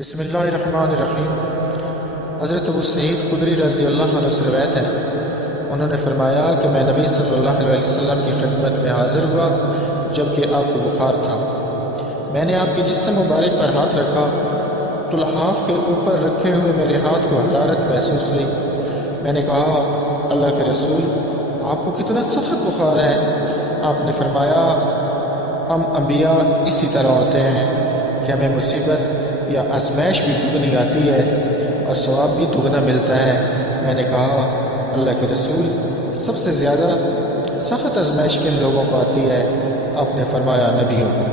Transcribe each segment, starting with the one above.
بسم اللہ الرحمن الرحیم۔ حضرت ابو سعید خدری رضی اللہ عنہ سے روایت ہے، انہوں نے فرمایا کہ میں نبی صلی اللہ علیہ وسلم کی خدمت میں حاضر ہوا جبکہ آپ کو بخار تھا۔ میں نے آپ کے جسم مبارک پر ہاتھ رکھا تو لحاف کے اوپر رکھے ہوئے میرے ہاتھ کو حرارت محسوس ہوئی۔ میں نے کہا، اللہ کے رسول، آپ کو کتنا سخت بخار ہے؟ آپ نے فرمایا، ہم انبیاء اسی طرح ہوتے ہیں کہ ہمیں مصیبت یا آزمائش بھی دگنی آتی ہے اور ثواب بھی دگنا ملتا ہے۔ میں نے کہا، اللہ کے رسول، سب سے زیادہ سخت آزمائش کن لوگوں کو آتی ہے؟ آپ نے فرمایا، نبیوں کو۔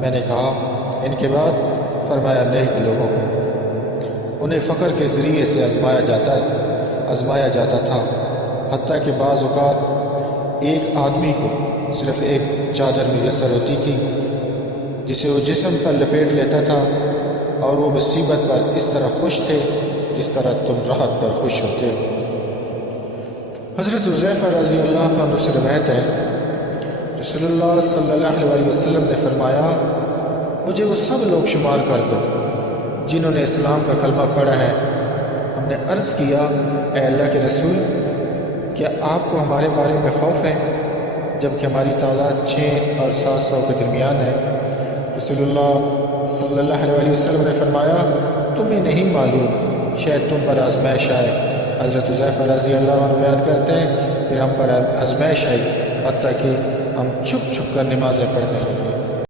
میں نے کہا، ان کے بعد؟ فرمایا، نیک لوگوں کو۔ انہیں فقر کے ذریعے سے آزمایا جاتا تھا، حتیٰ کہ بعض اوقات ایک آدمی کو صرف ایک چادر میسر ہوتی تھی جسے وہ جسم پر لپیٹ لیتا تھا، اور وہ مصیبت پر اس طرح خوش تھے جس طرح تم راحت پر خوش ہوتے ہو۔ حضرت حذیفہ رضی اللہ عنہ سے روایت ہے، رسول اللہ صلی اللہ علیہ وسلم نے فرمایا، مجھے وہ سب لوگ شمار کر دو جنہوں نے اسلام کا کلمہ پڑھا ہے۔ ہم نے عرض کیا، اے اللہ کے رسول، کیا آپ کو ہمارے بارے میں خوف ہے جبکہ ہماری تعداد 600 اور 700 کے درمیان ہے؟ رسول اللہ صلی اللہ علیہ وسلم نے فرمایا، تمہیں نہیں معلوم، شاید تم پر آزمائش آئے۔ حضرت حذیفہ رضی اللہ عنہ بیان کرتے ہیں، پھر ہم پر آزمائش آئی، حتیٰ کہ ہم چھپ چھپ کر نمازیں پڑھنے لگے۔